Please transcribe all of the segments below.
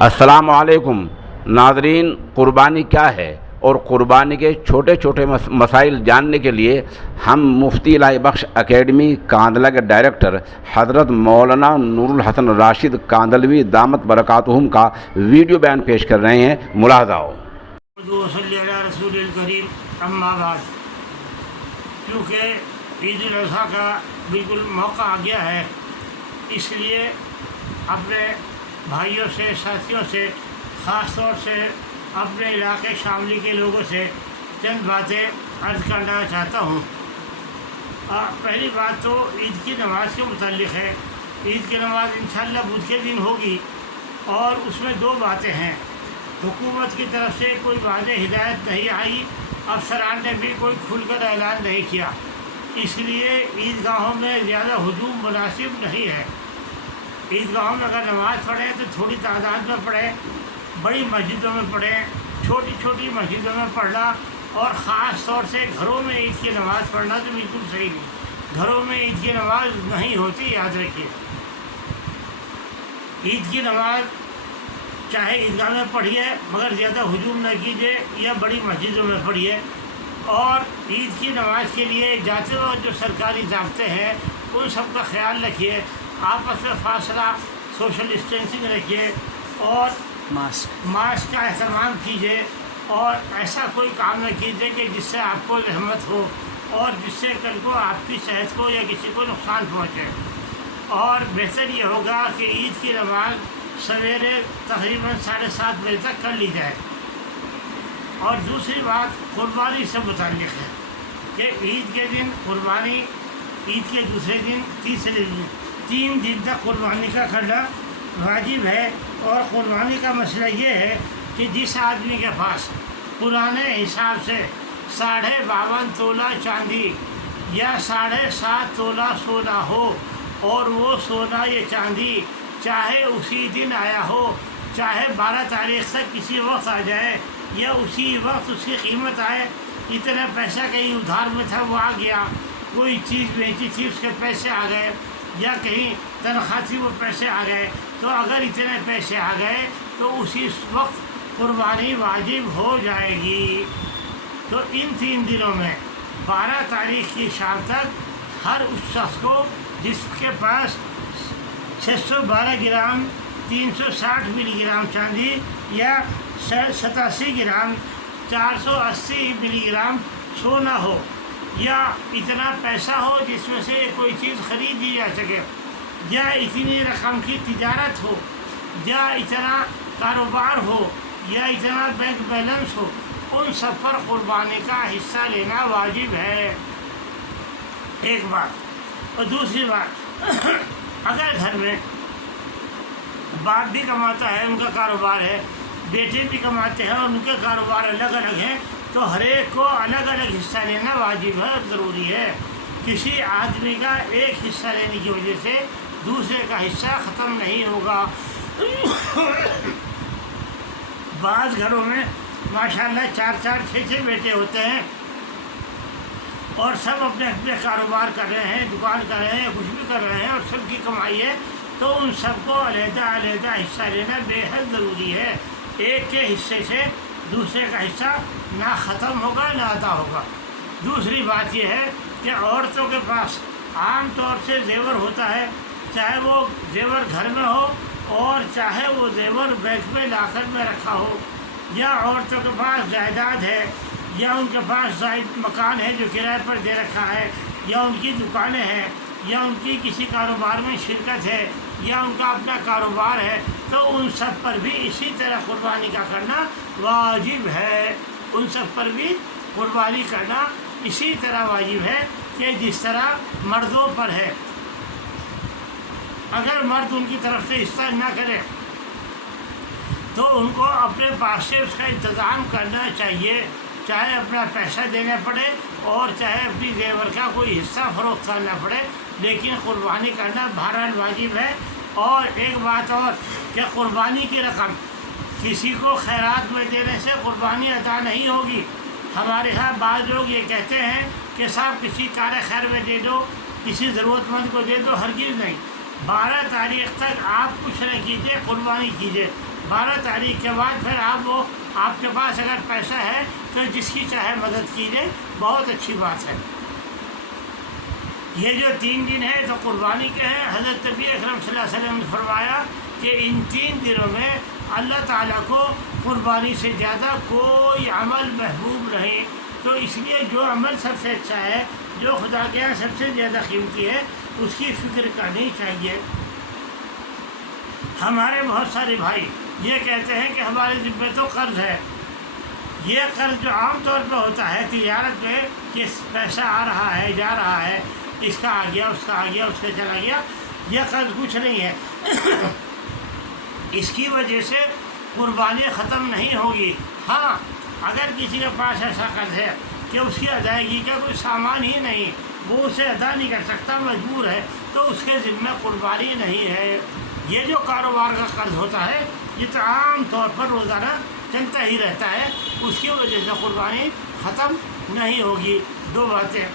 السلام علیکم ناظرین، قربانی کیا ہے اور قربانی کے چھوٹے چھوٹے مسائل جاننے کے لیے ہم مفتی الہی بخش اکیڈمی کاندلہ کے ڈائریکٹر حضرت مولانا نور الحسن راشد کاندلوی دامت برکاتہم کا ویڈیو بیان پیش کر رہے ہیں، ملاحظہ ہو۔ صلی علی رسول الکریم، اما بعد، کیونکہ عید الاضحیٰ کا بالکل موقع آ گیا ہے، اس لیے اپنے بھائیوں سے، ساتھیوں سے، خاص طور سے اپنے علاقے شاملی کے لوگوں سے چند باتیں عرض کرنا چاہتا ہوں۔ پہلی بات تو عید کی نماز کے متعلق ہے۔ عید کی نماز انشاءاللہ بدھ کے دن ہوگی، اور اس میں دو باتیں ہیں۔ حکومت کی طرف سے کوئی واضح ہدایت نہیں آئی، افسران نے بھی کوئی کھل کر اعلان نہیں کیا، اس لیے عیدگاہوں میں زیادہ ہجوم مناسب نہیں ہے۔ عیدگاہوں میں اگر نماز پڑھیں تو تھوڑی تعداد میں پڑھیں، بڑی مسجدوں میں پڑھیں، چھوٹی چھوٹی مسجدوں میں پڑھنا، اور خاص طور سے گھروں میں عید کی نماز پڑھنا تو بالکل صحیح نہیں۔ گھروں میں عید کی نماز نہیں ہوتی، یاد رکھیے۔ عید کی نماز چاہے عیدگاہ میں پڑھیے، مگر زیادہ ہجوم نہ کیجیے، یا بڑی مسجدوں میں پڑھیے۔ اور عید کی نماز کے لیے جاتے وقت جو سرکاری ضابطے ہیں ان سب کا خیال رکھیے، آپس میں فاصلہ، سوشل ڈسٹینسنگ رکھیے، اور ماسک کا اہتمام کیجیے، اور ایسا کوئی کام نہ کیجیے کہ جس سے آپ کو زحمت ہو اور جس سے کل کو آپ کی صحت کو یا کسی کو نقصان پہنچے۔ اور بہتر یہ ہوگا کہ عید کی نماز سویرے تقریباً 7:30 بجے تک کر لی جائے۔ اور دوسری بات قربانی سے متعلق ہے کہ عید کے دن قربانی، عید کے دوسرے دن، تیسرے دن، 3 دن تک قربانی کا کرنا واجب ہے۔ اور قربانی کا مسئلہ یہ ہے کہ جس آدمی کے پاس پرانے حساب سے 52.5 تولہ چاندی یا 7.5 تولہ سونا ہو، اور وہ سونا یا چاندی چاہے اسی دن آیا ہو، چاہے 12 تاریخ تک کسی وقت آ جائے، یا اسی وقت اس کی قیمت آئے، اتنا پیسہ کہیں ادھار میں تھا وہ آ گیا، کوئی چیز بیچی تھی اس کے پیسے آ گئے، یا کہیں تنخواہ تھی وہ پیسے آ گئے، تو اگر اتنے پیسے آ گئے تو اسی وقت قربانی واجب ہو جائے گی۔ تو ان 3 دنوں میں 12 تاریخ کی شام تک ہر اس شخص کو جس کے پاس 612 گرام 360 ملی گرام چاندی یا 87 گرام 480 ملی گرام سونا ہو، یا اتنا پیسہ ہو جس میں سے کوئی چیز خریدی جا سکے، یا اتنی رقم کی تجارت ہو، یا اتنا کاروبار ہو، یا اتنا بینک بیلنس ہو، ان سب پر قربانی کا حصہ لینا واجب ہے۔ ایک بات۔ اور دوسری بات، اگر گھر میں باپ بھی کماتا ہے، ان کا کاروبار ہے، بیٹے بھی کماتے ہیں اور ان کے کاروبار الگ الگ ہیں، تو ہر ایک کو الگ الگ حصہ لینا واجب ہے اور ضروری ہے۔ کسی آدمی کا ایک حصہ لینے کی وجہ سے دوسرے کا حصہ ختم نہیں ہوگا۔ بعض گھروں میں ماشاءاللہ 4 6 بیٹے ہوتے ہیں، اور سب اپنے اپنے کاروبار کر رہے ہیں، دکان کر رہے ہیں، کچھ بھی کر رہے ہیں، اور سب کی کمائی ہے، تو ان سب کو علیحدہ علیحدہ حصہ لینا بے حد ضروری ہے۔ ایک کے حصے سے دوسرے کا حصہ نہ ختم ہوگا نہ ادا ہوگا۔ دوسری بات یہ ہے کہ عورتوں کے پاس عام طور سے زیور ہوتا ہے، چاہے وہ زیور گھر میں ہو اور چاہے وہ زیور بینک میں لاکر میں رکھا ہو، یا عورتوں کے پاس جائیداد ہے، یا ان کے پاس زائد مکان ہے جو کرائے پر دے رکھا ہے، یا ان کی دکانیں ہیں، یا ان کی کسی کاروبار میں شرکت ہے، یا ان کا اپنا کاروبار ہے، تو ان سب پر بھی اسی طرح قربانی کا کرنا واجب ہے۔ ان سب پر بھی قربانی کرنا اسی طرح واجب ہے کہ جس طرح مردوں پر ہے۔ اگر مرد ان کی طرف سے حصہ نہ کرے تو ان کو اپنے پاس سے اس کا انتظام کرنا چاہیے، چاہے اپنا پیسہ دینا پڑے اور چاہے اپنی زیور کا کوئی حصہ فروخت کرنا پڑے، لیکن قربانی کرنا بہرحال واجب ہے۔ اور ایک بات اور کہ قربانی کی رقم کسی کو خیرات میں دینے سے قربانی ادا نہیں ہوگی۔ ہمارے ہاں بعض لوگ یہ کہتے ہیں کہ صاحب کسی کار خیر میں دے دو، کسی ضرورت مند کو دے دو، ہرگز نہیں۔ 12 تاریخ تک آپ کچھ نہ کیجیے، قربانی کیجیے۔ 12 तारीख के बाद फिर आपके पास अगर पैसा है तो जिसकी चाहे मदद कीजिए, बहुत अच्छी बात है। ये जो 3 दिन है तो कुर्बानी के हैं। हज़रत नबी अकरम सल्लल्लाहु अलैहि वसल्लम ने फरमाया कि इन 3 दिनों में अल्लाह ताला को कुर्बानी से ज़्यादा कोई अमल महबूब नहीं। तो इसलिए जो अमल सबसे अच्छा है, जो खुदा के यहाँ सबसे ज़्यादा कीमती है, उसकी फ़िक्र करनी चाहिए। हमारे बहुत सारे भाई ये कहते हैं कि हमारे ज़िम्मे तो कर्ज़ है। ये कर्ज़ जो आम तौर पर होता है तिजारत में कि पैसा आ रहा है, जा रहा है, इसका आ गया, उसका आ गया, उसका चला गया, यह कर्ज़ कुछ नहीं है। इसकी वजह से कुर्बानी ख़त्म नहीं होगी। हाँ, अगर किसी के पास ऐसा कर्ज़ है कि उसकी अदायगी का कोई सामान ही नहीं, वो उसे अदा नहीं कर सकता, मजबूर है, तो उसके ज़िम्मे कुर्बानी नहीं है। ये जो कारोबार का कर्ज़ होता है ये तो आम तौर पर रोज़ाना चलता ही रहता है, उसकी वजह से कुर्बानी ख़त्म नहीं होगी। 2 बातें।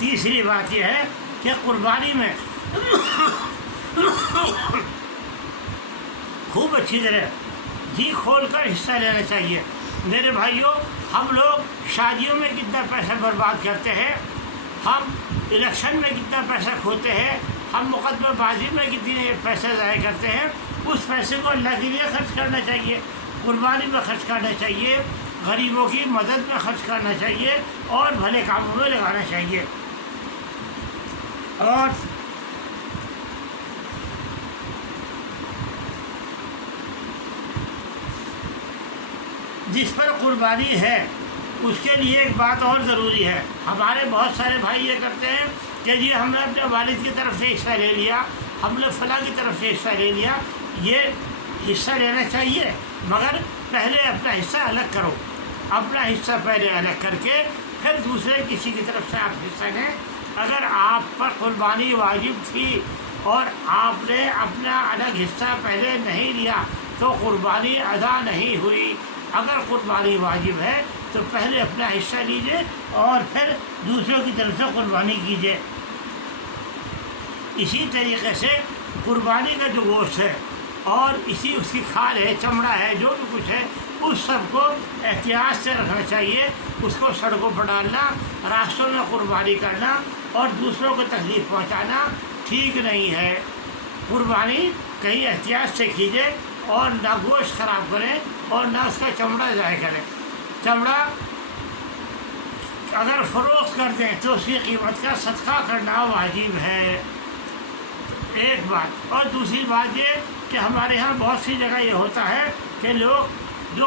तीसरी बात यह है कि कुर्बानी में खूब अच्छी तरह जी खोल कर हिस्सा लेना चाहिए। मेरे भाइयों, हम लोग शादियों में कितना पैसा बर्बाद करते हैं, हम इलेक्शन में कितना पैसा खोते हैं, हम मुकदमेबाजी में कितने पैसा ज़ाया करते हैं। उस पैसे को अल्लाह के लिए खर्च करना चाहिए, कुर्बानी में खर्च करना चाहिए, गरीबों की मदद में खर्च करना चाहिए और भले कामों में लगाना चाहिए। और जिस पर कुर्बानी है उसके लिए एक बात और ज़रूरी है। हमारे बहुत सारे भाई ये करते हैं कि जी हमने अपने वालिद की तरफ से हिस्सा ले लिया, हमने फलां की तरफ से हिस्सा ले लिया। ये हिस्सा लेना चाहिए, मगर पहले अपना हिस्सा अलग करो। अपना हिस्सा पहले अलग करके फिर दूसरे किसी की तरफ से आप हिस्सा लें। अगर आप पर कुर्बानी वाजिब थी और आपने अपना अलग हिस्सा पहले नहीं लिया तो कुर्बानी अदा नहीं हुई। अगर कुर्बानी वाजिब है तो पहले अपना हिस्सा लीजिए और फिर दूसरों की तरफ से कुर्बानी कीजिए। इसी तरीके से कुर्बानी का जो गोश्त है और उसकी खाल है, चमड़ा है, जो भी कुछ है, उस सब को एहतियात से रखना चाहिए। उसको सड़कों पर डालना, रास्तों में कुर्बानी करना और दूसरों को तकलीफ़ पहुंचाना ठीक नहीं है। कुर्बानी कहीं एहतियात से कीजिए और ना गोश्त ख़राब करें और ना उसका चमड़ा ज़ाया करें। चमड़ा अगर फ़रोख्त कर दें तो उसकी कीमत का सदका करना वाजिब है, एक बात। और दूसरी बात ये कि हमारे यहाँ बहुत सी जगह ये होता है कि लोग जो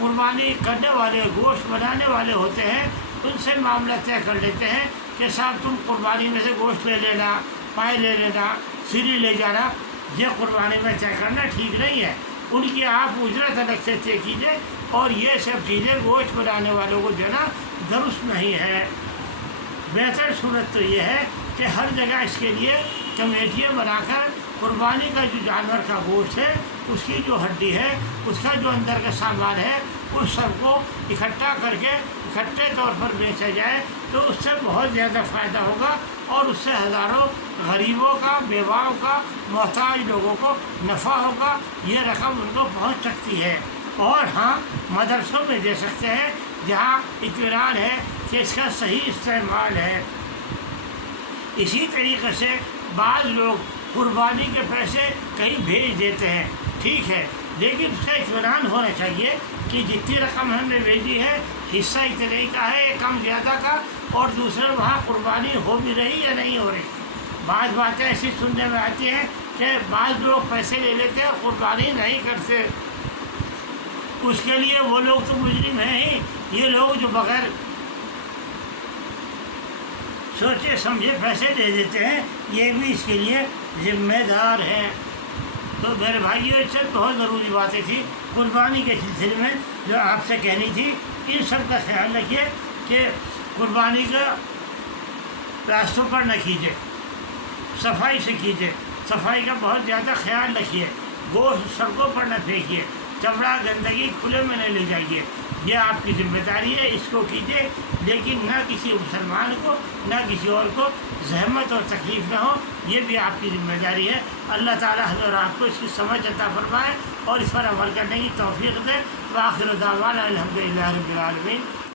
कुर्बानी करने वाले, गोश्त बनाने वाले होते हैं, उनसे मामला तय कर लेते हैं कि साहब तुम कुर्बानी में से गोश्त ले लेना, पाए ले लेना, सीरी ले जाना। ये कुर्बानी में तय करना ठीक नहीं है। उनकी आप उजरत अलग से तय कीजिए और ये सब चीज़ें गोश्त बनाने वालों को देना दुरुस्त नहीं है। बेहतर सूरत तो ये है कि हर जगह इसके लिए कमेटियाँ बनाकर कुर्बानी का जो जानवर का गोश्त है, उसकी जो हड्डी है, उसका जो अंदर का सामान है, उस सब को इकट्ठा करके इकट्ठे तौर पर बेचा जाए तो उससे बहुत ज़्यादा फ़ायदा होगा और उससे हज़ारों गरीबों का, बेवाओं का, मोहताज लोगों को नफ़ा होगा। ये रकम उनको पहुंच सकती है। और हाँ, मदरसों में दे सकते हैं जहाँ इत्मीनान है कि इसका सही इस्तेमाल है। इसी तरीके से बाज़ लोग कुर्बानी के पैसे कहीं भेज देते हैं, ठीक है, लेकिन उसका इत्मीनान होना चाहिए कि जितनी रकम हमने भेजी है हिस्सा इतने का है, कम ज़्यादा का, और दूसरे वहाँ कुर्बानी हो भी रही या नहीं हो रही। बाज़ बातें ऐसी सुनने में आती हैं कि बाज़ लोग पैसे ले लेते हैं, कुर्बानी नहीं करते। उसके लिए वो लोग तो मुजरिम हैं ही। ये लोग जो बगैर सोचे समझे पैसे दे देते हैं, ये भी इसके लिए ज़िम्मेदार हैं। तो मेरे भाइयों, इससे बहुत ज़रूरी बातें थी कुर्बानी के सिलसिले में जो आपसे कहनी थी। इन सब का ख्याल रखिए कि कुर्बानी का रास्तों पर न कीजिए, सफाई से कीजिए, सफाई का बहुत ज़्यादा ख्याल रखिए, गोश्त सड़कों पर न फेंकिए, चमड़ा गंदगी खुले में न ले जाइए। ये आपकी जिम्मेदारी है, इसको कीजिए, लेकिन ना किसी मुसलमान को ना किसी और को زحمت اور تکلیف نہ ہو، یہ بھی آپ کی ذمہ داری ہے۔ اللہ تعالیٰ ہمیں اور آپ کو اس کی سمجھ عطا فرمائے اور اس پر عمل کرنے کی توفیق دے۔ وآخر دعوانا الحمدللہ رب العالمین۔